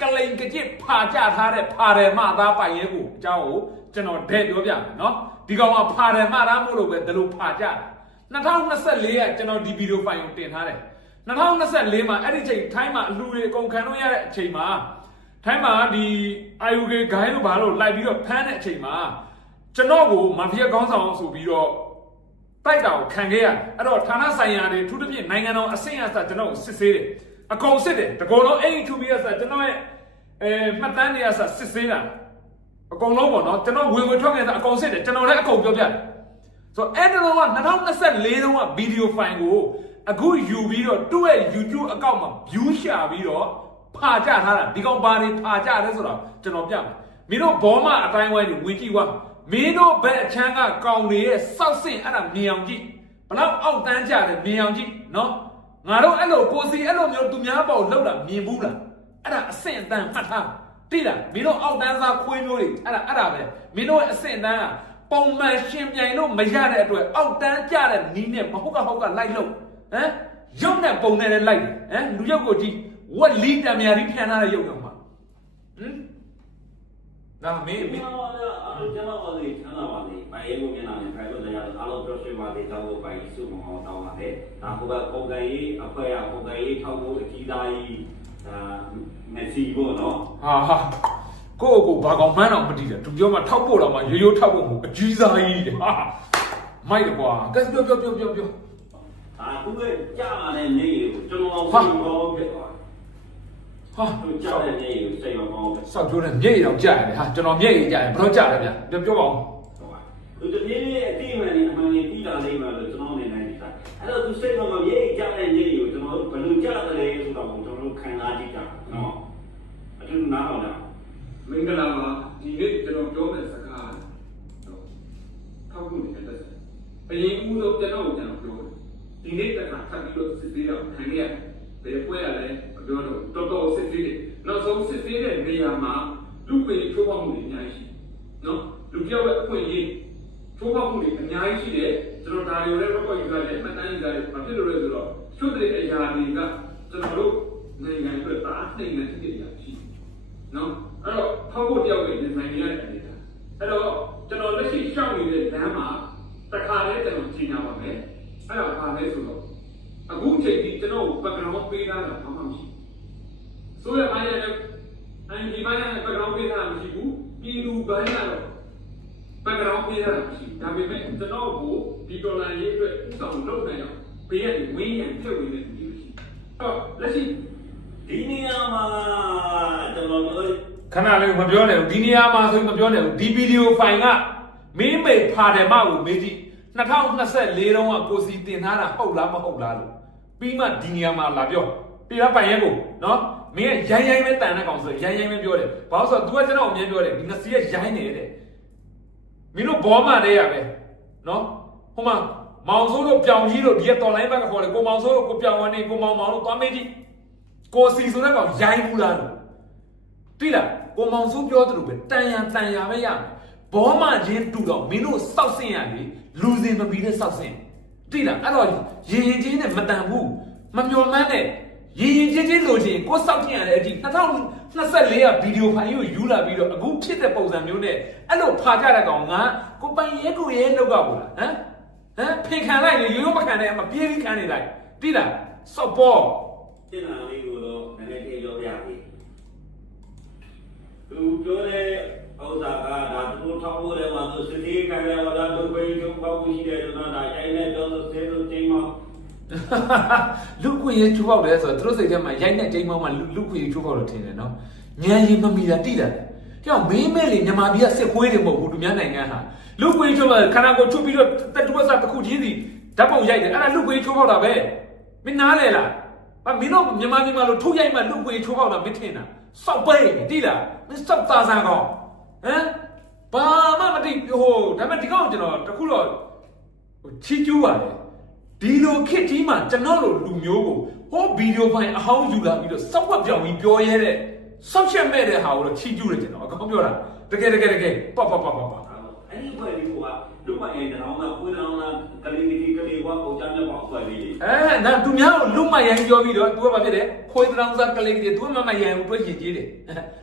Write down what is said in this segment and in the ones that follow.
ကလိန်ကကြစ်ဖာကြထားတဲ့ဖာတယ်မသားပိုင်ရဲကိုအကြောင်းကိုကျွန်တော်ဒဲပြောပြမယ်နော်ဒီကောင်ကဖာတယ်မသားမို့လို့ပဲဒီလိုဖာကြတာ2024ကကျွန်တော်ဒီဗီဒီယိုဖိုင်ကိုတင်ထားတယ်2024မှာအဲ့ဒီချိန်ထိုင်းမှာအလှူတွေအကုန်ခံလို့ရတဲ့အချိန်မှာထိုင်းမှာဒီ IUK ဂိုင်းတို့ဘာလို့လိုက်ပြီးတော့ဖမ်းတဲ့အချိန်မှာကျွန်တော်ကိုမာဖီးယားခေါင်းဆောင်ဆိုပြီးတော့တိုက်တာကိုခံခဲ့ရတယ်အဲ့တော့ဌာနဆိုင်ရာတွေထူးထူးဖြင့်နိုင်ငံတော်အဆင့်အစကျွန်တော်ကိုစစ်ဆေးတယ် အကုန်စစ်တယ်တကောလုံးအဲ့ဒီ 2BS ကျွန်တော်ရဲ့အဲမှတ်တမ်းတွေအစစစ်ဆေးတာအကုန်လုံးပေါ့နော်ကျွန်တော်ဝင်ဝင်ထွက်ခဲ့တာအကုန်စစ်တယ်ကျွန်တော်လည်းအကုန်ပြောပြတယ်ဆိုတော့အဲ့ဒီတော့က2024တုန်းကဗီဒီယိုဖိုင်ကိုအခုယူပြီးတော့သူ့ရဲ့ YouTube အကောင့်မှာ view ရှာပြီးတော့ဖာကြထားတာဒီကောင်ဘာတွေဖာကြတယ်ဆိုတော့ကျွန်တော်ပြမယ်မင်းတို့ဘောမအတိုင်းဝိုင်းတွေဝင်ကြည့်ွားမင်းတို့ဘက်အချမ်းကကောင်တွေရဲ့စောက်စင်အဲ့ဒါမြင်အောင်ကြည့်ဘလောက်အောက်တန်းကြတယ်မြင်အောင်ကြည့်နော် ငါတို့အဲ့လိုကိုစီအဲ့လိုမျိုးသူများပေါ့လောက်တာမြင်ဘူးလားအဲ့ဒါအဆင့်အတန်းမှတ်ထားတိလားမင်းတို့အောက်တန်းသားခွေးမျိုးတွေအဲ့ဒါအဲ့ဒါပဲမင်းတို့ရဲ့အဆင့်အတန်းကပုံမှန်ရှင်ပြိုင်လို့မရတဲ့အတွက်အောက်တန်းကြတဲ့နီးနဲ့မဟုတ်ကဟုတ်ကလိုက်လို့ဟမ်ရုပ်နဲ့ပုံနဲ့လည်းလိုက်တယ်ဟမ်လူရုပ်ကိုကြည့်ဝက်လီတံမြာကြီးဖြန်းထားတဲ့ရုပ်တော့မှာဟမ်ဒါမင်းမင်းအားလုံးကျမပါစေချမ်းသာပါစေ။ ဘာရေးကိုမျက်နှာနဲ့ဖိုင်လို့တရားအားလုံးပြောရှိပါစေတောင်းဖို့ပိုင်စုမအောင်တောင်းပါတယ်။ဒါကဘပုံကံရေးအဖွဲရပုံကံရေးထောက်ဖို့အကြီးသားကြီးဒါမက်ဆီပေါ့နော်ဟာဟာကိုယ့်ကိုယ်ဘာကောင်မှန်းတော့မတည်တယ်သူပြောမှထောက်ဖို့တော့မှရိုးရိုးထောက်ဖို့မဟုတ်အကြီးစားကြီးတဲ့ဟာမိုက်တယ်ကွာကဲပြောပြောပြောပြောပြော။ဒါသူကကြာလာတဲ့နေကိုကျွန်တော်စိတ်ကောင်းဖြစ်သွားဟာ။သူကြာတဲ့နေကိုစိတ်ကောင်းဖြစ်စောက်ပြောတဲ့မျက်ရည်တော့ကြာရတယ်ဟာကျွန်တော်မျက်ရည်ကြာရင်ဘယ်တော့ကြာလဲဗျပြောပြောပါဦး သွား။သူတပြေးလေးအတိအမှန်နဲ့အမှန်ကြီးပြီးလာလိမ့်မယ်လို့ကျွန်တော်နေနိုင်တာ။အဲ့တော့သူစိတ်ကောင်းရဲ့ကြာတဲ့နေကိုကျွန်တော်ဘယ်လိုကြာတယ်လဲဆိုတော့ကျွန်တော်ခံစားကြည့်တာနော်။အတူနားတော့လား မင်္ဂလာပါဒီနေ့ကျွန်တော်ပြောမယ့်စကားတော့ထောက်ခုနေတဲ့သက်ဆိုင်အရင်ဦးဆုံးကျွန်တော်ကိုကျွန်တော်ပြောတယ်ဒီနေ့တခါထပ်ပြီးတော့စစ်သေးတော့ခံရဘယ်ပွဲရလဲမပြောတော့တော်တော်စစ်သေးတယ်နောက်ဆုံးစစ်သေးတဲ့နေရာမှာလူပေချိုးပေါက်မှုတွေအများကြီးရှိနော်လူပြောက်ရဲ့အခွင့်အရေးချိုးပေါ က်မှုတွေအများကြီးရှိတယ်ကျွန်တော်ဒါရီကိုလည်း record ယူရတယ်မှတ်တမ်းယူရတယ်ဘာဖြစ်လို့လဲဆိုတော့ချို့တဲ့အရာတွေကကျွန်တော်တို့နိုင်ငံအတွက်တားနိုင်ငံဖြစ်တဲ့အရာရှိတယ်နော်အဲ့တော့ဖောက်ဖို့တယောက်ရဲ့ဒီဇိုင်းရတဲ့အနေနဲ့အဲ့တော့ကျွန်တော်လက်ရှိရှောက်နေတဲ့လမ်းမှာတစ်ခါလေးကျွန်တော်ကြီးညာပါမယ်အဲ့တော့ဘာလဲဆိုတော့အခုချိန်ဒီကျွန်တော် background ပေးထားတာဘာမှမရှိဘူးဆိုရအားရတဲ့အန်ဒီပိုင်းနဲ့ background ပေးထားတာမရှိဘူးပြည်သူပိုင်းကတော့ background ပေးထားတာမရှိဘူးဒါပေမဲ့ကျွန်တော်ကိုဒီဒေါ်လာရေးအတွက်ဥဆောင်လုပ်နိုင်အောင်ပေးရတဲ့ဝင်းရံထည့်ဝင်တဲ့လူရှိအဲ့တော့လက်ရှိ ဒီနေရာမှာကျွန်တော်တို့ ခဏလေးမ ပြောနဲ့ဘူးဒီနေရာမှာဆိုရင်မပြောနဲ့ဘူးဒီဗီဒီယိုဖိုင်ကမင်းမိတ်ဖာတယ်မကိုမေးကြည့်2024တုန်းကကိုစီတင်ထားတာဟုတ်လားမဟုတ်လားလို့ပြီးမှဒီနေရာမှာလာပြောပြရပိုင်ရဲကိုနော်မင်းရိုင်းရိုင်းပဲတန်တဲ့ကောင်ဆိုရိုင်းရိုင်းပဲပြောတယ်ဘာလို့ဆိုတော့ तू ကကျွန်တော်အမြင်ပြောတယ်ဒီငစီကရိုင်းနေတဲ့မင်းတို့ဘောမှန်တဲ့ရပဲနော်ဟိုမှာမောင်စိုးတို့ပြောင်ကြီးတို့ဒီကတော်လိုင်းဘက်ကခေါ်တယ်ကိုမောင်စိုးတို့ကိုပြောင်ဝန်းနေကိုမောင်မောင်တို့သွားမေးကြည့်ကိုစီဆိုတဲ့ကောင်ရိုင်းဘူးလားလို့တိလား ကိုမောင်စုပြောသလိုပဲတန်ရန်တန်ရပဲရမယ်ဘောမချင်းတူတော့မင်းတို့စောက်ဆင်းရလေလူစင်မပီတဲ့စောက်ဆင်းတိလားအဲ့တော့ရင်ရင်ချင်းနဲ့မတန်ဘူးမမျော်မှန်းနဲ့ရင်ရင်ချင်းချင်းလိုချင်ကိုစောက်တင်ရတဲ့အထိ2024ကဗီဒီယိုဖိုင်ကိုယူလာပြီးတော့အခုဖြစ်တဲ့ပုံစံမျိုးနဲ့အဲ့လိုဖာကြတဲ့ကောင်ငါကိုပိုင်ရဲကိုရဲလောက်ကဘူးလားဟမ်ဟမ်ဖေခံလိုက်လေရိုးရိုးမခံနဲ့အမပြေးပြီးခံနေလိုက်တိလားစောက်ပေါ်တင်လာလေးကိုတော့နည်းနည်းပြေပြောပြစီ သူပြောတဲ့ဥစ္စာကဒါသူတို့ထောက်ဖို့တယ်မှာသူစစ်သေးခံရတာဒုက္ခရုံပေါက်ရှိတယ်တော့ဒါရိုင်းနဲ့တော့သေလို့တင်းမလူခွေရေးချိုးပေါက်တယ်ဆိုတော့သူတို့စိတ်ထဲမှာရိုက်တဲ့ချိန်မှမှလူလူခွေရေးချိုးပေါက်လို့ထင်တယ်နော်ညံရင်မမီတာတိတယ်ကြောက်မင်းမဲလေမြန်မာပြည်ကစစ်ခွေးတွေမဟုတ်ဘူးသူများနိုင်ငံဟာလူခွေရေးချိုးပေါက်ခန္ဓာကိုယ်ချုပ်ပြီးတော့တက်တူဝဆတစ်ခုချင်းစီဓာတ်ပုံရိုက်တယ်အဲ့ဒါလူခွေရေးချိုးပေါက်တာပဲမင်းနားလေလားအမင်းတို့မြန်မာပြည်မှာလို့ထုတ်ရိုက်မှလူခွေရေးချိုးပေါက်တာမင်းထင်တာ စောက်ပဲတိလားမင်းစောက်သားစားကောင်ဟမ်ဘာမှမတိဟိုဒါပေမဲ့ဒီကောင်ကျွန်တော်တခုတော့ဟိုချီးကျူးပါတယ်ဒီလိုခစ်ကြီးမှာကျွန်တော်လိုလူမျိုးကိုဟောဗီဒီယိုဖိုင်အဟောင်းယူလာပြီးတော့စောက်ဝက်ပြောင်ပြီးပြောရဲတဲ့စောက်ချက်မဲ့တဲ့ဟာကိုတော့ချီးကျူးတယ်ကျွန်တော်အကောင်းပြောတာတကယ်တကယ်တကယ်ပပပပပအဲ့ဒီဘက်လေး တို့မအေးတောင်းတော့ကိုယ်တောင်းတာကလေးကြီးကလေးဝါပုံချမ်းမြောက်ပါလေးအဲဒါသူများကိုလူမရိုင်းပြောပြီးတော့သူကဘာဖြစ်လဲခွေးတောင်းစားကလေးကြီးသူကမမရိုင်းဘူးသူရင်ကြီးတယ်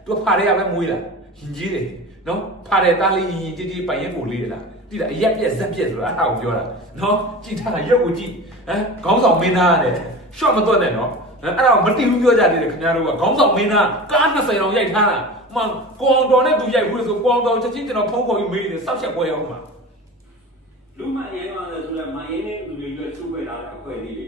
သူကဖားရဲကပဲမွေးတာရင်ကြီးတယ်နော်ဖားရဲတားလေးရင်ကြီးကြီးပိုင်ရင်ကိုလေးတယ်လားတိတာအရက်ပြက်ဇက်ပြက်ဆိုတာအဲ့ဒါကိုပြောတာနော်ကြည်ထားတာရုပ်ကိုကြည်ဟမ်ခေါင်းဆောင်မင်းသားရတယ်ရှော့မသွက်နဲ့နော်အဲ့ဒါကိုမတိဘူးပြောကြတယ်ခင်ဗျားတို့ကခေါင်းဆောင်မင်းသားကား20တောင်ရိုက်ထားတာမှန်ကောင်တော်နဲ့သူရိုက်ဘူးဆိုကောင်တော်ချက်ချင်းကျွန်တော်ဖုန်းခေါ်ပြီးမေးတယ်စောက်ချက်ပွဲရောက်မှာ လူမအေးမှာဆိုတော့မအေးနဲ့သူတွေရွှေ့စုခွဲလာအခွဲလေးတွေ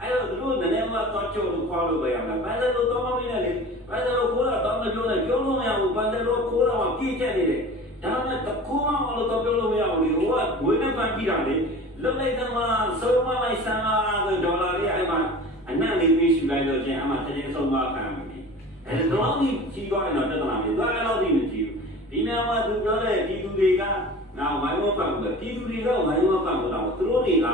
အဲ့တော့သူတို့နည်းနည်းမှတော့ကြိုးလို့ခွာလို့ပဲရမှာဘာလို့တော့မမင်းနဲ့လေဘာလို့ခိုးတာတော့မပြောနဲ့ပြောလို့မရဘူးဘာလို့ခိုးတာကပြည့်ချက်နေတယ်ဒါမှမဟုတ်ကိုမမလို့တော့ပြောလို့မရဘူးလေဟိုကဝေးနဲ့ပန်းပြီးတာလေလွတ်လိုက်တော့မှဆုံးမလိုက်ဆန်းလာတဲ့ဒေါ်လာလေးအဲ့မှာအနံ့လေးပေးရှူလိုက်လို့ချင်းအမှတစ်ချင်းဆုံးမခံမှာအဲ့တော့ဒီကြီးသွားရင်တော့တက်လာမယ်သွားရတော့ဒီမကြည့်ဘူးဒီနေရာမှာသူပြောတဲ့ဒီသူတွေက နောက်ဝိုင်းဝန်းပတ်လို့ဒီသူတွေကဝိုင်းဝန်းပတ်လို့တော့သူတို့တွေက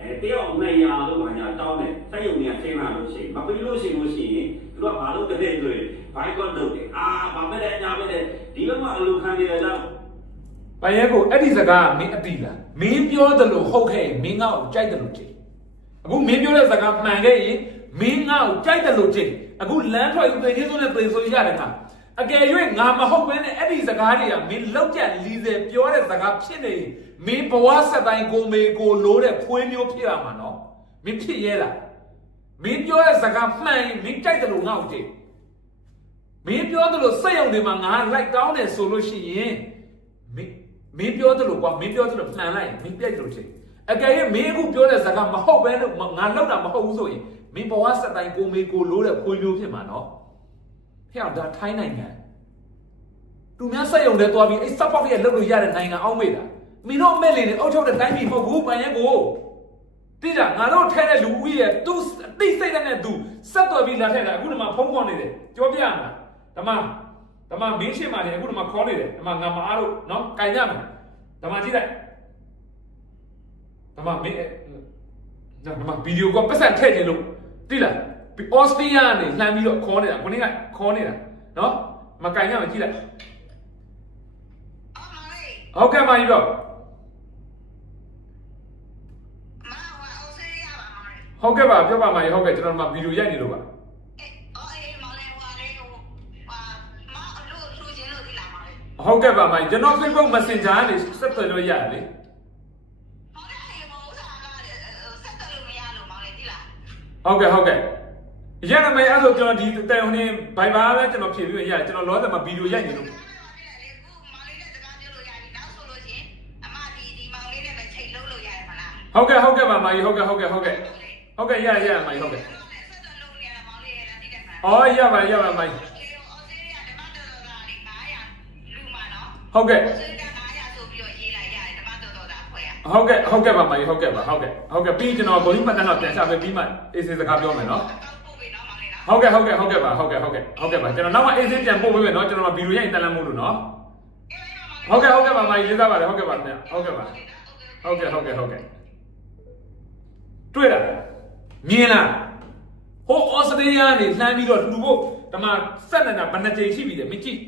အဲတယောက်နှစ်ရာလို့ဘာညာတောင်းတယ်စက်ရုံတွေကဆင်းလာလို့ရှိရင်မပြီးလို့ရှိလို့ရှိရင်သူကဘာလို့တည်းဆိုရင်ဘိုင်ကော့လုပ်တယ်အာဘာမဲ့လဲညာမဲ့လဲဒီဘက်မှာအလူခံနေတယ်တော့။ဘာရဲကိုအဲ့ဒီစကားကမင်းအတိလား။မင်းပြောတယ်လို့ဟုတ်ခဲ့ရင်မင်းငါ့ကိုကြိုက်တယ်လို့ကြည့်။အခုမင်းပြောတဲ့စကားမှန်ခဲ့ရင်မင်းငါ့ကိုကြိုက်တယ်လို့ကြည့်။အခုလမ်းထွက်သေသေးဆုံးနဲ့သေဆိုရတယ်ခါ။ အကယ်၍ငါမဟုတ်ဘဲနဲ့အဲ့ဒီစကားတွေကမင်းလောက်ကြလီစယ်ပြောတဲ့စကားဖြစ်နေရင်မင်းဘဝဆက်တိုင်းကိုမေကိုလိုတဲ့ဖွေးမျိုးဖြစ်ရမှာနော်။မင်းဖြစ်ရဲလား။မင်းပြောတဲ့စကားမှန်ရင်မင်းကြိုက်တယ်လို့ငါ့ကိုကြည့်။မင်းပြောတယ်လို့စက်ရုံတွေမှာငါလိုက်တောင်းတယ်ဆိုလို့ရှိရင်မင်းမင်းပြောတယ်လို့ကွာမင်းပြောတယ်လို့မှန်လိုက်ရင်မင်းပြိုက်တယ်လို့ချင်းအကယ်၍မင်းအခုပြောတဲ့စကားမဟုတ်ပဲလို့ငါလောက်တာမဟုတ်ဘူးဆိုရင်မင်းဘဝစက်တိုင်းကိုမေကိုလိုးတဲ့ဖွေးမျိုးဖြစ်မှာနော် ဖျောက်ဒါထိုင်းနိုင်ငံသူများစက်ရုံတွေတွားပြီးအဲ့စပ်ပေါက်ရဲ့လောက်လို့ရတဲ့နိုင်ငံအောင်းမေးတာမင်းတို့အမဲ့လေးတွေအုပ်ချုပ်တဲ့တိုင်းပြည်မဟုတ်ဘူးပန်ရဲကိုတိကျငါတို့ထဲတဲ့လူဦးရဲ့သူအသိစိတ်နဲ့သူစက်တော်ပြီးလာထဲတာအခုဒီမှာဖုံးခေါ်နေတယ်ကြောပြရမှာဓမ္မဓမ္မမင်းရှိမှလည်းအခုဒီမှာခေါ်နေတယ်ဓမ္မငါမအားလို့နော်ကြင်ကြမယ်ဓမ္မကြည့်လိုက်ဓမ္မမင်းဓမ္မဗီဒီယိုကပတ်စံထည့်နေလို့တိလား အော်စတြေးလျကနေလှမ်းပြီးတော့ခေါ်နေတာကိုနေ့ကခေါ်နေတာနော်မကြင်ကြမယ်ကြည့်လိုက်ဟုတ်ကဲ့ပါကြီးတော့ဟုတ်ကဲ့ပါပြောပါမှာရေဟုတ်ကဲ့ကျွန်တော်တို့ဗီဒီယိုရိုက်နေလို့ပါဟုတ်ကဲ့ပါမိုင်ကျွန်တော် Facebook Messenger ကနေဆက်သွယ်လို့ရတယ်လေဟုတ်ကဲ့ဟုတ်ကဲ့ ရရမယ်အဲ့ဆိုကျွန်တော်ဒီတိုင်ဟိုနေ Viber ပဲကျွန်တော်ဖြည့်ပြီးရတယ်ကျွန်တော်လောဆယ်မှာဗီဒီယိုရိုက်နေလို့ဟုတ်ကဲ့ဟုတ်ကဲ့ပါမိုင်ဟုတ်ကဲ့ဟုတ်ကဲ့ဟုတ်ကဲ့ဟုတ်ကဲ့ရရရမိုင်ဟုတ်ကဲ့အော်ရပါရပါမိုင်ဟုတ်ကဲ့ဟုတ်ကဲ့ဟုတ်ကဲ့ပါမကြီးဟုတ်ကဲ့ပါဟုတ်ကဲ့ဟုတ်ကဲ့ပြီးကျွန်တော်ဂိုလီမှတ်တမ်းတော့ပြန်ချပေးပြီးမှအေးစေးစကားပြောမယ်နော် ဟုတ်ကဲ့ဟုတ်ကဲ့ဟုတ်ကဲ့ပါဟုတ်ကဲ့ဟုတ်ကဲ့ဟုတ်ကဲ့ပါကျွန်တော်နောက်မှအေးစေးပြန်ပို့ပေးမယ်နော်ကျွန်တော်ဗီဒီယိုရိုက်တန်လန်းမို့လို့နော်ဟုတ်ကဲ့ဟုတ်ကဲ့ပါမကြီးလေးစားပါတယ်ဟုတ်ကဲ့ပါခင်ဗျဟုတ်ကဲ့ပါဟုတ်ကဲ့ဟုတ်ကဲ့ဟုတ်ကဲ့တွေ့လားမြင်လားဟိုဩစတြေးလျနေလှမ်းပြီးတော့လူဖို့တမဆက်နေတာဘယ်နှကြိမ်ရှိပြီလဲမကြည့်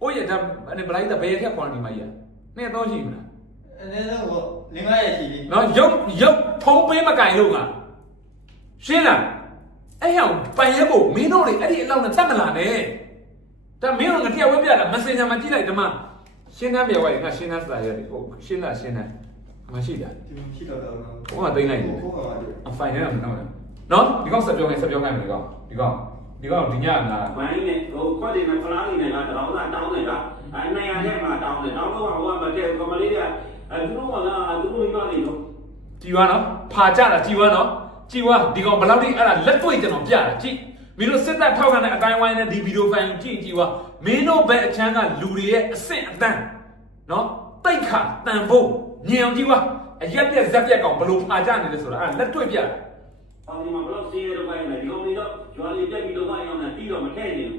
ဟိုရဒါဘယ်လိုက်တာဘယ်ရက်ထက်ခေါ်နေမှာကြီးနဲ့တော့ရှိမလားအနေနဲ့တော့လင်းမရရှိပြီနော်ရုပ်ရုပ်ဖုံးပေးမကင်လို့ကရှင်းလား အဲ့ဟောင်ပိုင်ရဲဖို့မင်းတို့တွေအဲ့ဒီအလောက်နဲ့တက်မလာနဲ့ဒါမင်းတို့ငါတရားဝဲပြတာမစင်ညာမကြည့်လိုက်ဓမ္မရှင်းတန်းပြဝိုင်းငါရှင်းတန်းစာရတယ်ဟုတ်ရှင်းလားရှင်းတန်းမရှိတာဒီရှိတော့တော့ဟိုကသိမ့်လိုက်တယ်ဟိုကပါဒီအဖိုင်နဲ့တော့မနော်နော်ဒီကောင်ဆက်ပြောခိုင်းဆက်ပြောခိုင်းမယ်ဒီကောင်ဒီကောင်ဒီကောင်ဒီညငါဘိုင်းနဲ့ဟိုခွက်တွေနဲ့ဖလားတွေနဲ့ကတောင်းတာတောင်းနေတာအဲနေရာထဲမှာတောင်းတယ်တောင်းတော့ဟိုကမတည့်ကမလေးတွေကအဲသူတို့ကလားသူတို့မိမတွေနော်ကြည်ဝါနော်ဖာကြတာကြည်ဝါနော် ကြည်ဝါဒီကောင်ဘယ်လောက်ထိအဲ့ဒါလက်တွေ့ကျွန်တော်ပြတာကြည်မင်းတို့စစ်တပ်ထောက်ခံတဲ့အတိုင်းဝိုင်းနဲ့ဒီဗီဒီယိုဖိုင်ကြည့်ကြည်ဝါမင်းတို့ဘက်အချမ်းကလူတွေရဲ့အဆင့်အတန်းနော်တိတ်ခါတန်ဖို့ညင်အောင်ကြည်ဝါအရက်ပြက်ဇက်ပြက်ကောင်ဘယ်လိုဖာကြနေလဲဆိုတာအဲ့ဒါလက်တွေ့ပြတာအော်ဒီမှာဘလို့စီးရတော့ခိုင်းနေဒီကောင်တွေတော့ကျွမ်းလေးတက်ပြီးတော့ခိုင်းအောင်နဲ့တီးတော့မထည့်နေဘူး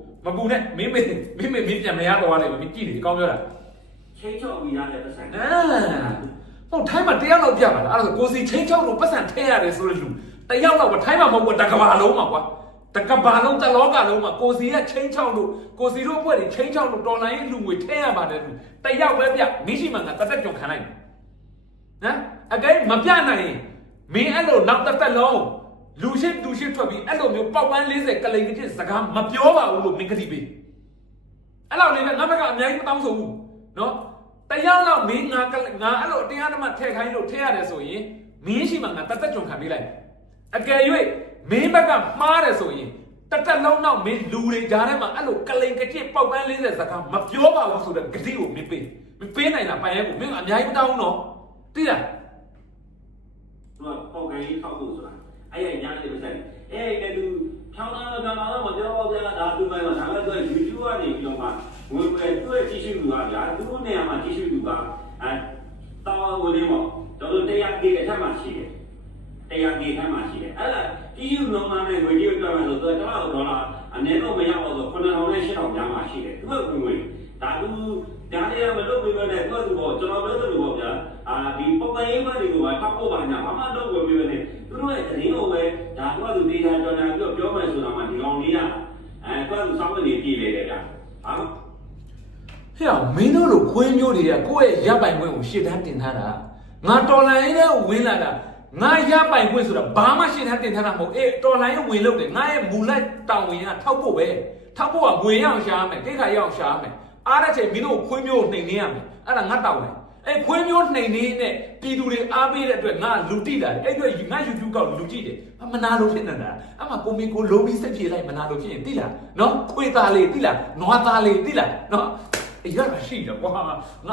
မှန်တယ်ပေါ့မှန်တယ်ဆိုငါဖြစ်နော်အကဲမင်းပြောမှန်မယ်မင်းကိုမေကိုလို့ဖွေးမျိုးဖြစ်မှာနော်မင်းအမေမျက်နှာကိုမင်းမြင်ကြည့်မင်းမေမင်းပြန်ချအောင်လားအေးကျင်းနေတယ်မင်းချရတော့မှာဘာလို့ဆိုမင်းပြောတာမဟုတ်ဘူးမပူနဲ့မင်းမေမင်းမေမင်းပြန်မရတော့လိမ့်မယ်မင်းကြည့်တယ်ကောင်းပြောတာချင်းချောက်ပြီးရတဲ့ပတ်စံအာဟုတ်ထိုင်းမှာတယောက်လောက်ပြပါလားအဲ့ဒါဆိုကိုစီချင်းချောက်လို့ပတ်စံထဲရတယ်ဆိုလို့လူတယောက်လောက်ပဲထိုင်းမှာမဟုတ်ဘူးတကဘာလုံးမှာကွာတကဘာလုံးတလောကလုံးမှာကိုစီကချင်းချောက်လို့ကိုစီတို့အဖွဲ့တွေချင်းချောက်လို့တော်လိုင်းလူငွေထဲရပါတယ်လူတယောက်ပဲပြမရှိမှငါတသက်ကြုံခံလိုက်နော်အကဲမပြနိုင်ရင်မင်းအဲ့လိုနောက်တစ်သက်လုံး လူရှိလူရှိထွက်ပြီးအဲ့လိုမျိုးပေါက်ပန်း40ကလိန်ကကျစကားမပြောပါဘူးလို့မင်းကတိပေးအဲ့လောက်လေးနဲ့ငါဘက်ကအများကြီးမတောင်းဆိုဘူးနော်တယောက်လောက်မင်းငါကငါအဲ့လိုတရားဓမ္မထည့်ခိုင်းလို့ထည့်ရတယ်ဆိုရင်မင်းရှိမှငါတသက်ကြုံခံပေးလိုက်အကယ်၍မင်းဘက်ကမှားတယ်ဆိုရင်တသက်လုံးတော့မင်းလူတွေကြားထဲမှာအဲ့လိုကလိန်ကကျပေါက်ပန်း40စကားမပြောပါဘူးဆိုတဲ့ဂတိကိုမင်းပေးမင်းပေးနိုင်တာပိုင်ရဲကိုမင်းကအများကြီးမတောင်းဘူးနော်သိလားသူကပေါက်ကန်ကြီးထောက်ဖို့ဆိုတာ အဲ့ရညာလေးပတ်စံအဲ့ကလူဖြောင်းတာဖြောင်းတာတော့မပြောပါဘူးဒါသူ့မိုင်းမှာဒါလည်းသူ YouTube ကနေပြီးတော့မှဝင်ပဲသူ့ရဲ့ကြီးစုသူကဗျာသူ့နေရာမှာကြီးစုသူကအဲတောင်းဝင်နေပေါ့တော်တော်တရားကြီးအထက်မှာရှိတယ်တရားကြီးအထက်မှာရှိတယ်အဲ့ဒါကြီးစုလုံးမနဲ့ငွေကြီးပြောမယ်ဆိုတော့တော့ဒေါ်လာအနေတော့မရပါဘူး9000နဲ့8000ကြားမှာရှိတယ်သူကဝင်ဝင်ဒါသူဒါလည်းမလုပ်ပြီးပဲနဲ့သူကသူပေါ့ကျွန်တော်ပြောသလိုပေါ့ဗျာအာဒီပုံမှန်ရေးမှတွေကိုထောက်ဖို့ပါညာဘာမှတော့ဝင်ပြီးပဲနဲ့ သူတို့ရဲ့တရင်ကိုပဲဒါသူကသူဒေတာကြော်ညာပြီးတော့ပြောမယ်ဆိုတာမှဒီကောင်လေးကအဲသူကသူစောင်းနေပြည်လေတယ်ဗျာဟာဟဲ့အောင်မင်းတို့လိုခွေးမျိုးတွေကကိုယ့်ရဲ့ရပိုင်ခွင့်ကိုရှေ့တန်းတင်ထားတာငါတော်လိုင်းနဲ့ဝင်လာတာငါရပိုင်ခွင့်ဆိုတာဘာမှရှေ့တန်းတင်ထားတာမဟုတ်အေးတော်လိုင်းရဲ့ဝင်လို့တယ်ငါရဲ့မူလိုက်တောင်းဝင်ကထောက်ဖို့ပဲထောက်ဖို့ကငွေရအောင်ရှာရမယ်ကိခါရအောင်ရှာရမယ်အားတဲ့ချိန်မင်းတို့ခွေးမျိုးကိုနှိမ်နေရမယ်အဲ့ဒါငါတောင်းတယ် အဲ့ခွေးမျိုးနှိမ်နေနဲ့ပြည်သူတွေအားပေးတဲ့အတွက်ငါလူတိလာတယ်အဲ့အတွက်ငါ YouTube ကောက်လူကြည့်တယ်မနာလို့ဖြစ်နေတာအမှကိုမင်းကိုလုံးပြီးစိတ်ပြေလိုက်မနာလို့ဖြစ်ရင်တိလားနော်ခွေးသားလေးတိလားနွားသားလေးတိလားနော်အေးရတာရှိတယ်ကွာငါ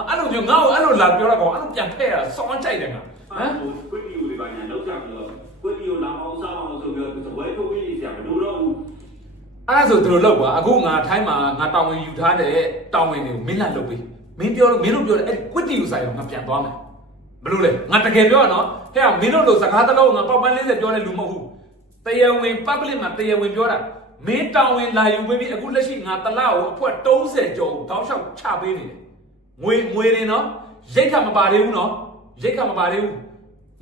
အဲ့လိုမျိုးငါ့ကိုအဲ့လိုလာပြောတော့ကောင်အဲ့လိုပြန်ဖဲ့ရတာစောင်းကြိုက်တယ်ငါဟဟမ်မ်ကွီတီကိုလည်းပါညာလောက်ကြပြီးတော့ကွီတီကိုလာအောင်စားအောင်ဆိုပြီးတော့ဝဲထုတ်ပြီးဆရာမလို့တော့ဘူးအဲ့ဒါဆိုသူတို့လောက်ကွာအခုငါထိုင်းမှာငါတောင်းဝင်ယူထားတဲ့တောင်းဝင်တွေကိုမင်းလာလုပ်ပေး မင်းပြောလို့မင်းတို့ပြောတယ်အဲ့ကွတ်တီကိုဆိုင်အောင်ငါပြန်သွားမယ်ဘလို့လဲငါတကယ်ပြောရနော်ဟဲ့မင်းတို့လိုစကားတစ်လုံးငါပေါက်ပန်း40ပြောတဲ့လူမဟုတ်ဘူးတရားဝင် public မှာတရားဝင်ပြောတာမင်းတောင်းဝင်လာယူပေးပြီးအခုလက်ရှိငါတလားကိုအဖွက်30ကျော်တောင်းလျှောက်ချပေးနေတယ်ငွေငွေတွေနော်ရိတ်ခါမပါသေးဘူးနော်ရိတ်ခါမပါသေးဘူး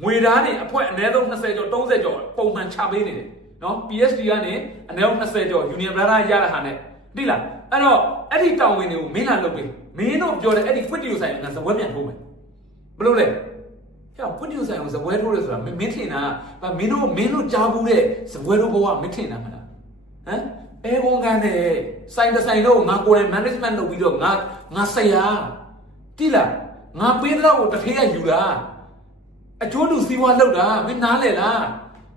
ငွေသားနေအဖွဲအနည်းဆုံး20ကျော်30ကျော်ပုံမှန်ချပေးနေတယ်နော် PSD ကနေအနည်းဆုံး20ကျော် Union Brother ရတဲ့ဟာနဲ့ သိလားအဲ့တော့အဲ့ဒီတောင်းဝင်တွေကိုမင်းလာလုပ်ပေးမင်းတို့ပြောတဲ့အဲ့ဒီ quit တီကိုဆိုင်ကဇပွဲပြန်ထိုးမယ်ဘလို့လဲဟဲ့ quit တီကိုဆိုင်ကိုဇပွဲထိုးတယ်ဆိုတာမင်းထင်တာကမင်းတို့မင်းတို့ကြားဘူးတဲ့ဇပွဲတို့ဘဝမင်းထင်တာမလားဟမ်အဲဘုံကန်တဲ့ဆိုင်တဆိုင်တော့ငါကိုယ်တိုင် management လုပ်ပြီးတော့ငါငါဆရာတိလားငါပေးတော့ကိုတစ်ထေးရယူတာအကျိုးတူစီးပွားလောက်တာမင်းနားလေလား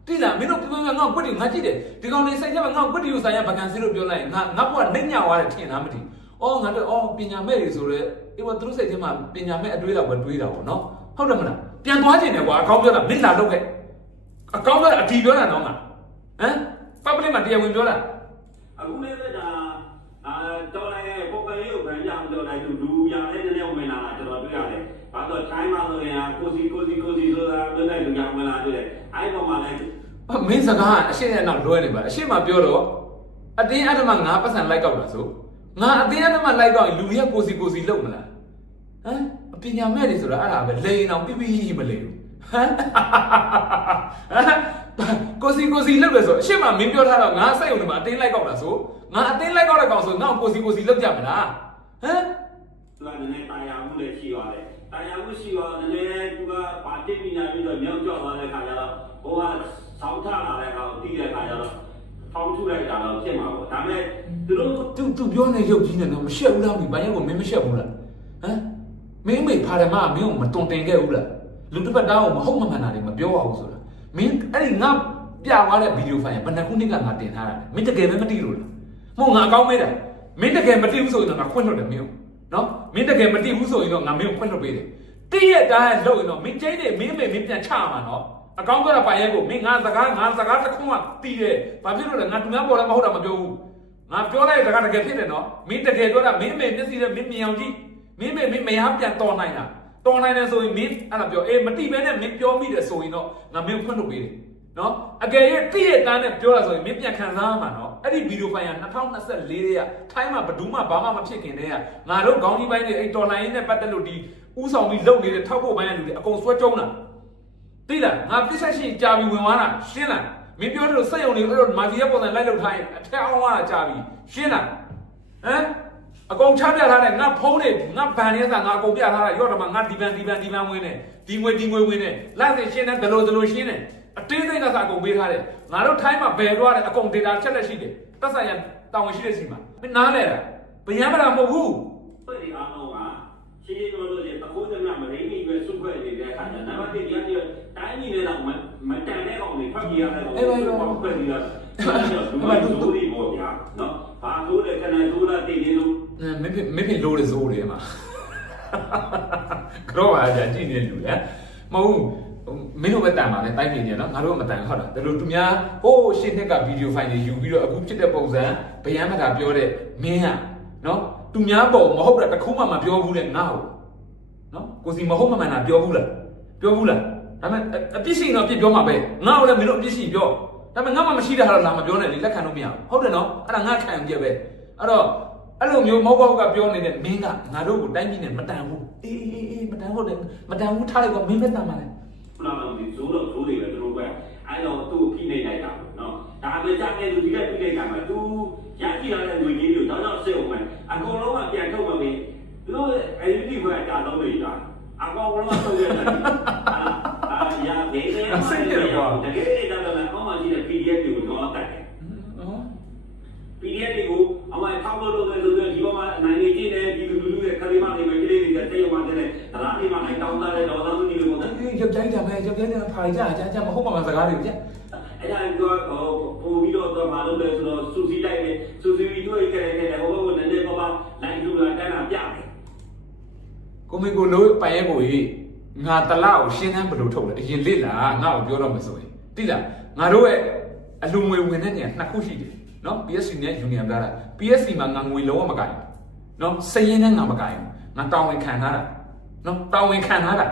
တိလားမင်းတို့ပြပြငါ့ကွက်တီငါကြည့်တယ်ဒီကောင်လေးစိတ်ထဲမှာငါ့ကွက်တီကိုဆိုင်ရဗကန်စီလို့ပြောလိုက်ရင်ငါငါဘွားနှိမ့်ညသွားတယ်ထင်လားမသိအော်ငါတို့အော်ပညာမဲ့တွေဆိုတော့အေးဘာသူတို့စိတ်ထဲမှာပညာမဲ့အတွေးတော့ပဲတွေးတာပေါ့နော်ဟုတ်တယ်မလားပြန်သွားခြင်းတယ်ကွာအကောင်းပြောတာမင်းလာတော့ခဲ့အကောင်းပြောတာအတီပြောတာနော်ငါဟမ်ပပလင်မှာတရားဝင်ပြောတာအခုလည်းဒါအာတော်လိုက်ရဲ့ပုံကလေးကိုဗန်ကြအောင်တော်လိုက်သူလူရတဲ့နည်းနည်းဝင်လာတာကျွန်တော်တွေ့ရတယ်။ဘာလို့ထိုင်းမှာဆိုရင်ကိုစီကိုစီကိုစီဆို တာတွန်းလိုက်လူရဝင်လာတွေ့တယ်။အဲ့ပေါ်မှာလည်းအမင်းစကားကအရှင်းနဲ့တော့လွဲနေပါအရှင်းမှာပြောတော့အတင်းအဓမ္မငါပတ်စံလိုက်ကောက်တာဆိုငါအတင်းအဓမ္မလိုက်ကောက်ရင်လူတွေကကိုစီကိုစီလုံမလားဟမ်အပညာမဲ့တွေဆိုတာအဲ့ဒါပဲလိန်အောင်ပြပြမလိန်ဘူးဟမ်ကိုစီကိုစီလုံတယ်ဆိုအရှင်းမှာမင်းပြောထားတော့ငါစိတ်ုံတွေမှာအတင်းလိုက်ကောက်တာဆိုငါအတင်းလိုက်ကောက်တဲ့ကောင်ဆိုငါကိုစီကိုစီလုံကြမလားဟမ်သူကနည်းနည်းတာယာမှုလည်းရှိပါတယ်။ တာယာမှုရှိတော့နည်းနည်းသူကပါတိပညာပြီးတော့မြောက်ကျော့သွားတဲ့ခါကျတော့ဟိုကဆောင်းထလာတဲ့ကောင်တီးတဲ့ခါကျတော့ဖောင်းထုလိုက်တာတော့ဖြစ်မှာပေါ့။ဒါပေမဲ့သူတို့သူသူပြောနေရုပ်ကြီးနေတော့မရှက်ဘူးလားမင်းဘာရဲ့ကိုမင်းမရှက်ဘူးလားဟမ်မင်းမေဖာရမမင်းကိုမတွန်တင်ခဲ့ဘူးလားလူတစ်ပတ်သားကိုမဟုတ်မမှန်တာတွေမပြောရဘူးဆိုတာမင်းအဲ့ဒီငါပြသွားတဲ့ဗီဒီယိုဖိုင်ဘယ်နှခုနှစ်ကငါတင်ထားတာလဲမင်းတကယ်ပဲမသိလို့လားမဟုတ်ငါအကောင်းမေးတာမင်းတကယ်မသိဘူးဆိုရင်တော့ငါခွင့်လွှတ်တယ်မင်းကို နော်မင်းတကယ်မသိဘူးဆိုရင်တော့ငါမင်းကိုခွင့်လွှတ်ပေးတယ်တိရဲ့တားလို့ရင်တော့မင်းကျိန်းတယ်မင်းမေမင်းပြန်ချမှာနော်အကောင်းပြောတာပိုင်ရဲကိုမင်းငါစကားငါစကားတစ်ခုမှတီးတယ်ဘာဖြစ်လို့လဲငါသူများပေါ်လည်းမဟုတ်တာမပြောဘူးငါပြောလိုက်တဲ့ကတကယ်ဖြစ်တယ်နော်မင်းတကယ်ပြောတာမင်းမေမျက်စိနဲ့မင်းမြင်အောင်ကြည့်မင်းမေမင်းမရပြန်တော်နိုင်တာတော်နိုင်တယ်ဆိုရင်မင်းအဲ့ဒါပြောအေးမတိပဲနဲ့မင်းပြောမိတယ်ဆိုရင်တော့ငါမင်းဖွင့်လို့ပေးတယ် နော်အကယ်၍တိရဲ့တန်းနဲ့ပြောတာဆိုရင်မင်းပြန်ခံစားရမှာနော်အဲ့ဒီဗီဒီယိုဖိုင်က2024လေးကထိုင်းမှာဘယ်သူမှဘာမှမဖြစ်ခင်တည်းကငါတို့ခေါင်းကြီးပိုင်းတွေအဲ့တော်လိုင်းနဲ့ပတ်သက်လို့ဒီဥဆောင်ပြီးလုပ်နေတဲ့ထောက်ဖို့ပိုင်းကလူတွေအကုန်ဆွဲကြုံးတာသိလားငါပြစ်ဆက်ရှင်ကြာပြီးဝင်သွားတာရှင်းလားမင်းပြောတယ်လို့စက်ရုံတွေအဲ့လိုမာဖီယာပုံစံလိုက်လုပ်ထားရင်အထက်အောင်သွားတာကြာပြီရှင်းလားဟမ်အကုန်ချပြထားတယ်ငါဖုံးနေငါဗန်နေစားငါအကုန်ပြထားတာရော့တော့မှငါဒီဗန်ဒီဗန်ဒီဗန်ဝင်နေဒီငွေဒီငွေဝင်နေလိုက်စရှင်းတယ်ဒလိုဒလိုရှင်းတယ် အတင်းသိနေတာစားအကုန်ပေးထားတယ်ငါတို့ထိုင်းမှာဘယ်တော့တယ်အကုန် data ချက်လက်ရှိတယ်တက်ဆိုင်ရတောင်းဝင်ရှိတဲ့စီမှာမင်းနားလဲတာဗျမ်းမလားမဟုတ်ဘူးဖွဲ့ဒီအားလုံးကရှင်းရှင်းပြောလို့ရှိရင်တခိုးသမမရင်းကြီးပဲစုဖွဲ့နေတဲ့အခါကျနံပါတ်1တရားကြီးတိုင်းကြီးနဲ့တော့မတန်တဲ့ကောင်တွေဖတ်ပြရတဲ့ကောင်တွေဖွဲ့ပြီးတော့ဒီမှာဒူရီပေါ်ပြနော်ဘာလို့လဲခဏဒူလာတည်နေလို့မင်းဖြစ်မင်းဖြစ်လို့လေစိုးတယ်မှာကတော့ပါကြကြည့်နေလူလေမဟုတ် မင်းတို့ပဲတန်ပါလေတိုင်းပြည်နေနော်ငါတို့မတန်ဟုတ်လားဒါလို့သူများဟိုးရှင်းနှစ်ကဗီဒီယိုဖိုင်တွေယူပြီးတော့အခုဖြစ်တဲ့ပုံစံဗျမ်းမတာပြောတဲ့မင်းကနော်သူများပုံမဟုတ်တာတခုမှမပြောဘူးလေငါ့ကိုနော်ကိုစီမဟုတ်မှမှန်တာပြောဘူးလားပြောဘူးလားဒါပေမဲ့အပြစ်ရှိရင်တော့ပြစ်ပြောမှာပဲငါ့ကိုလည်းမင်းတို့အပြစ်ရှိပြောဒါပေမဲ့ငါမှမရှိတာတော့လာမပြောနဲ့လေလက်ခံလို့မရဘူးဟုတ်တယ်နော်အဲ့ဒါငါခံပြပဲအဲ့တော့အဲ့လိုမျိုးမောက်ဘောက်ကပြောနေတဲ့မင်းကငါတို့ကိုတိုင်းပြည်နဲ့မတန်ဘူးအေးအေးအေးမတန်ဟုတ်တယ်မတန်ဘူးထားလိုက်တော့မင်းပဲတန်ပါလေ ခုနကဒီဇိုးတော့ဇိုးတွေပဲသူတို့ကအဲ့တော့သူ့ဖိနေလိုက်တာနော် ဒါပဲကြတဲ့လူဒီကဖိနေကြမှာသူရကြည့်ရတဲ့လူကြီးတွေတော့တော့စေအောင်မယ်အကောင်လုံးကပြန်ထုတ်ပါမယ်သူတို့အဲ့ဒီဘက်ကတာတော့နေကြအကောင်လုံးကထုတ်ရတယ်အာအာရနေနေတကယ်ဒါတော့အမှကြီးတဲ့ PDF တွေကိုတော့တက်တယ်နော် PDF တွေကိုအမှထောက်လို့လို့ဆိုတော့ဒီဘက်မှာအနိုင်နေကြည့်နေဒီလူလူရဲ့ခရီးမနေမကလေးတွေတဲ့ရုံမှာတဲ့ဒါလေးမှာတိုင်းတောင်းတာတဲ့တော်သားမှုကြီးတွေပေါ့အေးရုပ်ကြိုက်ကြမယ်ရုပ်ကြိုက်ကြဖာကြကြကြမဟုတ်ပါမစကားတွေကြ အဲ့ဒါကတော့ပို့ပြီးတော့တော့မလုပ်လဲဆိုတော့စူစီလိုက်တယ်စူစီပြီးတွေ့ခဲ့တယ်ဟိုဘက်ကနည်းနည်းပါးပါလိုက်လူလာတန်းတာပြတယ် ကိုမေကိုလို့ပိုင်ရဲကိုကြီးငါတလားကိုရှင်းတန်းဘယ်လိုထုတ်လဲအရင်လစ်လားငါ့ကိုပြောတော့မဆိုရင်တိလားငါတို့ရဲ့အလူငွေဝင်တဲ့နေရာနှစ်ခုရှိတယ်နော် PSC နဲ့ Union ပြတာ PSC မှာငါငွေလုံးဝမကိုင်ဘူးနော်စရင်နဲ့ငါမကိုင်ဘူးငါတောင်းဝင်ခံထားတာနော်တောင်းဝင်ခံထားတာ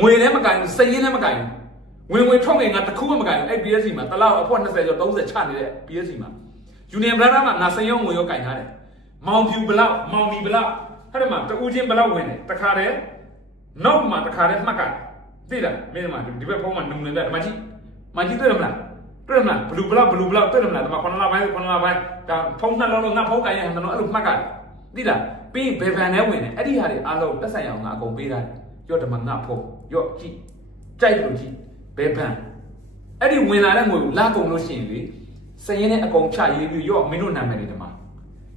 ငွေလည်းမကိုင်ဘူးစရင်လည်းမကိုင်ဘူးဝင်ဝင်ထုတ်ငွေငါတစ်ခုမှမကိုင်ဘူးအဲ့ PSC မှာတလားအဖို့20ကျော်30ချနေတဲ့ PSC မှာ Union ပြတာမှာငါစရင်ငွေရောကိုင်ထားတယ်မောင်ဖြူဘလောက်မောင်ဒီဘလောက် အဲ့ဒါမှာတူးချင်းဘလောက်ဝင်တယ်တခါတည်းနောက်မှာတခါတည်းမှတ်ကသိလားမင်းမဒီဘက်ဖုန်းမှာနုံနေတဲ့မကြီးမကြီးတွေ့ရမလားတွေ့ရမလားဘလူးဘလောက်ဘလူးဘလောက်တွေ့ရမလားဒီမှာခုနလပိုင်းခုနလပိုင်းဒါဖုန်းနှလုံးလုံးငါဖုန်းကန်ရဟန်တော့အဲ့လိုမှတ်ကသိလားပြီးဘယ်ဗန်နဲ့ဝင်တယ်အဲ့ဒီဟာတွေအားလုံးတက်ဆိုင်အောင်ငါအကုန်ပေးတာရော့ဒီမှာငါဖုန်းရော့ကြည့်ကြိုက်လို့ကြည့်ဘယ်ဗန်အဲ့ဒီဝင်လာတဲ့ငွေကိုလာကုန်လို့ရှိရင်လေစရင်နဲ့အကုန်ချရေးပြီးရော့မင်းတို့နာမည်တွေဒီမှာ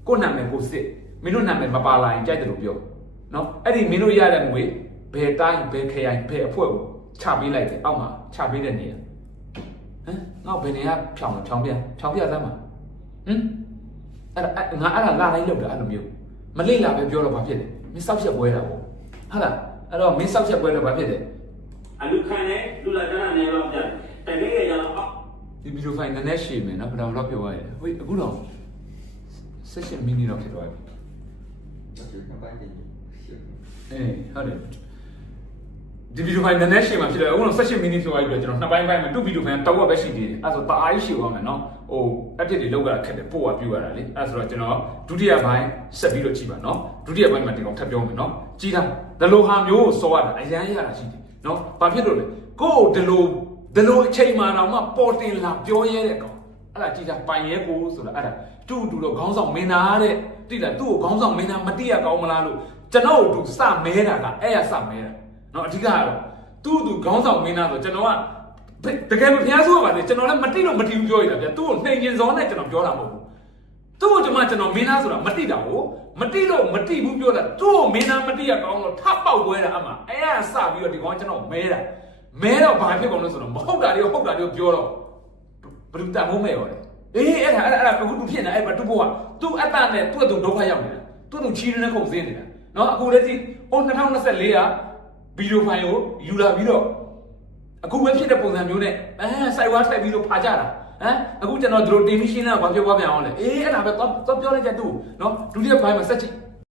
ကိုနာမည်ကိုစစ် မင်းတို့နာမည်မပါလာရင်ကြိုက်တယ်လို့ပြောနော်အဲ့ဒီမင်းတို့ရတဲ့ငွေဘယ်တိုင်းဘယ်ခရိုင်ဘယ်အဖွဲ့ကိုချပေးလိုက်တယ်အောက်မှာချပေးတဲ့နေရာဟမ်ငါဘယ်နေရာဖြောင်းဖြောင်းပြဖြောင်းပြသမ်းမှာဟမ်အဲ့ငါအဲ့ဒါလာလိုက်လောက်တာအဲ့လိုမျိုးမလိလာပဲပြောတော့ဘာဖြစ်လဲမင်းစောက်ချက်ပွဲတာပေါ့ဟုတ်လားအဲ့တော့မင်းစောက်ချက်ပွဲတော့ဘာဖြစ်လဲအလူခံနဲ့လူလာကြတာနဲ့တော့ပြတယ်တကယ်ရတော့ဒီဗီဒီယိုဖိုင်နည်းနည်းရှည်မယ်နော်ဘယ်တော့လောက်ပြောရလဲဟိအခုတော့ session mini တော့ဖြစ်သွားပြီ အေးဟုတ်တယ်ဒီဗီဒီယိုဖိုင်နည်းနည်းရှည်မှာဖြစ်တယ်အခုတော့16မိနစ်ဆိုပြီးတော့ကျွန်တော်နှစ်ပိုင်းပိုင်းမှာတူဗီဒီယိုဖိုင်တော့ဝက်ပဲရှိသေးတယ်အဲ့ဆိုတအားရှိသွားမယ်နော်ဟိုအဖြစ်တွေလောက်ရခက်တယ်ပို့ရပြရတာလေအဲ့ဆိုတော့ကျွန်တော်ဒုတိယပိုင်းဆက်ပြီးတော့ကြည့်ပါနော်ဒုတိယပိုင်းမှာဒီကောင်ထပ်ပြောမယ်နော်ကြည့်တာဒီလိုဟာမျိုးကိုစောရတာအရန်ရတာရှိတယ်နော်ဘာဖြစ်လို့လဲကိုယ်ဒီလိုဒီလိုအချိန်မှတော့မှပေါ်တင်လာပြောရဲတဲ့ကောင် အဲ့ဒါကြည့်တာပိုင်ရဲကိုဆိုတာအဲ့ဒါတူတူတော့ခေါင်းဆောင်မင်းသားတဲ့တိလားသူ့ကိုခေါင်းဆောင်မင်းသားမတိရကောင်းမလားလို့ကျွန်တော်တို့စမဲတာကအဲ့ရစမဲတာနော်အဓိကကတော့သူ့သူခေါင်းဆောင်မင်းသားဆိုကျွန်တော်ကတကယ်မဖျားဆိုးပါလေကျွန်တော်လည်းမတိလို့မတိဘူးပြောရတာဗျသူ့ကိုနှိမ်ကျင်စောနဲ့ကျွန်တော်ပြောတာမဟုတ်ဘူးသူ့ကိုကျွန်မကျွန်တော်မင်းသားဆိုတာမတိတာကိုမတိလို့မတိဘူးပြောတာသူ့ကိုမင်းသားမတိရကောင်းလို့ထပ်ပေါက်ပွဲတာအမှအဲ့ရစပြီးတော့ဒီကောင်ကျွန်တော်မဲတာမဲတော့ဘာဖြစ်ကုန်လို့ဆိုတော့မဟုတ်တာတွေဟုတ်တာတွေပြောတော့ ဘယ်သူတန်မိုးမဲရောလေအေးအဲ့ဒါအဲ့ဒါအခုသူဖြစ်နေအဲ့ဘာသူ့ဘဝသူ့အတ္တနဲ့သူ့သူဒုက္ခရောက်နေတာသူ့သူချီးနေတဲ့ခုန်စင်းနေတာနော်အခုလည်းကြည့်ဟို2024ကဗီဒီယိုဖိုင်ကိုယူလာပြီးတော့အခုပဲဖြစ်တဲ့ပုံစံမျိုးနဲ့အဲစိုက်ဝါထိုက်ပြီးတော့ဖာကြတာဟမ်အခုကျွန်တော်တို့တင်မီရှင်းလာဘာပြောပါပြန်အောင်လဲအေးအဲ့ဒါပဲတော့တော့ပြောလိုက်ကြသူ့နော်ဒုတိယဘိုင်းမှာဆက်ကြည့်